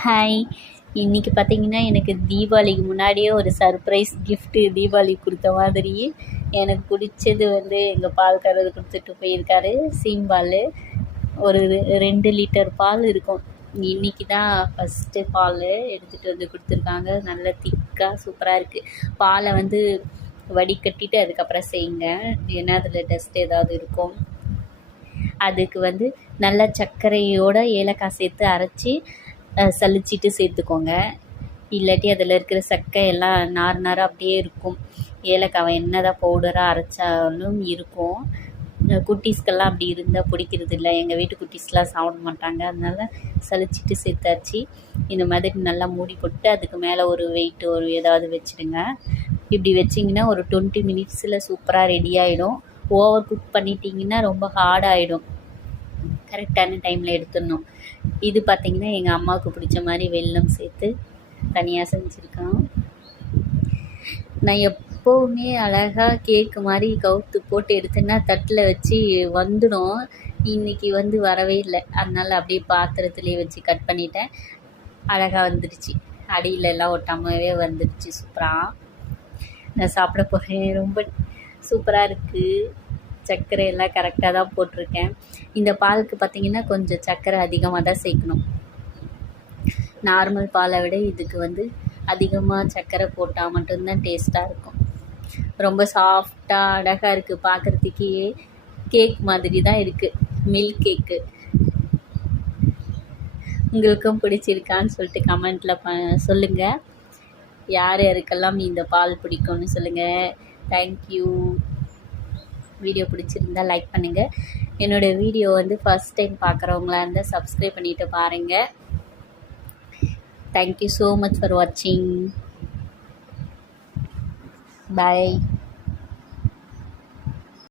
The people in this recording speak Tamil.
ஹாய். இன்றைக்கி பார்த்தீங்கன்னா, எனக்கு தீபாவளிக்கு முன்னாடியே ஒரு சர்ப்ரைஸ் கிஃப்ட்டு தீபாவளிக்கு கொடுத்த மாதிரி எனக்கு பிடிச்சது எங்கள் பால்காரர் கொடுத்துட்டு போயிருக்காரு. சீம்பால் ஒரு 2 லிட்டர் பால் இருக்கும். இன்றைக்கி தான் ஃபஸ்ட்டு பால் எடுத்துகிட்டு வந்து கொடுத்துருக்காங்க. நல்ல திக்காக சூப்பராக இருக்குது. பாலை வடிகட்டிட்டு அதுக்கப்புறம் செய்யுங்க, ஏன்னா அதில் டஸ்ட் ஏதாவது இருக்கும். அதுக்கு நல்ல சர்க்கரையோட ஏலக்காய் சேர்த்து அரைச்சி சலிச்சிட்டு சேர்த்துக்கோங்க. இல்லாட்டி அதில் இருக்கிற சக்கை எல்லாம் நாராக அப்படியே இருக்கும். ஏலக்காவை என்ன தான் பவுடராக அரைச்சாலும் இருக்கும். குட்டீஸ்க்கெல்லாம் அப்படி இருந்தால் பிடிக்கிறது இல்லை. எங்கள் வீட்டு குட்டீஸ்லாம் சாப்பிட மாட்டாங்க. அதனால் சலிச்சிட்டு சேர்த்தாச்சு. இந்த மாதிரி நல்லா மூடி போட்டு அதுக்கு மேலே ஒரு வெயிட் ஏதாவது வச்சுடுங்க. இப்படி வச்சிங்கன்னா ஒரு 20 மினிட்ஸில் சூப்பராக ரெடி ஆகிடும். ஓவர் குக் பண்ணிட்டிங்கன்னா ரொம்ப ஹார்டாகிடும். கரெக்டான டைமில் எடுத்துடணும். இது பார்த்திங்கன்னா எங்கள் அம்மாவுக்கு பிடிச்ச மாதிரி வெல்லம் சேர்த்து தனியாக செஞ்சுருக்கோம். நான் எப்போவுமே அழகாக கேக்கு மாதிரி கவுத்து போட்டு எடுத்தேன்னா தட்டில் வச்சு வந்துடும். இன்றைக்கி வரவே இல்லை. அதனால் அப்படியே பாத்திரத்துலேயே வச்சு கட் பண்ணிட்டேன். அழகாக வந்துடுச்சு. அடியிலெல்லாம் ஒட்டாமவே வந்துடுச்சு சூப்பராக. நான் சாப்பிட போகிறேன். ரொம்ப சூப்பராக இருக்குது. சர்க்கரை எல்லாம் கரெக்டாக தான் போட்டிருக்கேன். இந்த பாலுக்கு பார்த்திங்கன்னா கொஞ்சம் சர்க்கரை அதிகமாக தான் சேர்க்கணும். நார்மல் பாலை விட இதுக்கு அதிகமாக சர்க்கரை போட்டால் மட்டும்தான் டேஸ்ட்டாக இருக்கும். ரொம்ப சாஃப்டாக அழகாக இருக்குது. பார்க்குறதுக்கே கேக் மாதிரி தான் இருக்குது. மில்க் கேக்கு. உங்களுக்கும் பிடிச்சிருக்கான்னு சொல்லிட்டு கமெண்ட்டில் சொல்லுங்கள். யார் யாருக்கெல்லாம் இந்த பால் பிடிக்கும்னு சொல்லுங்கள். தேங்க்யூ. வீடியோ பிடிச்சிருந்தால் லைக் பண்ணுங்கள். என்னோடய வீடியோ ஃபஸ்ட் டைம் பார்க்குறவங்களா இருந்தால் சப்ஸ்கிரைப் பண்ணிவிட்டு பாருங்கள். தேங்க்யூ ஸோ மச் ஃபார் வாட்சிங். பாய்.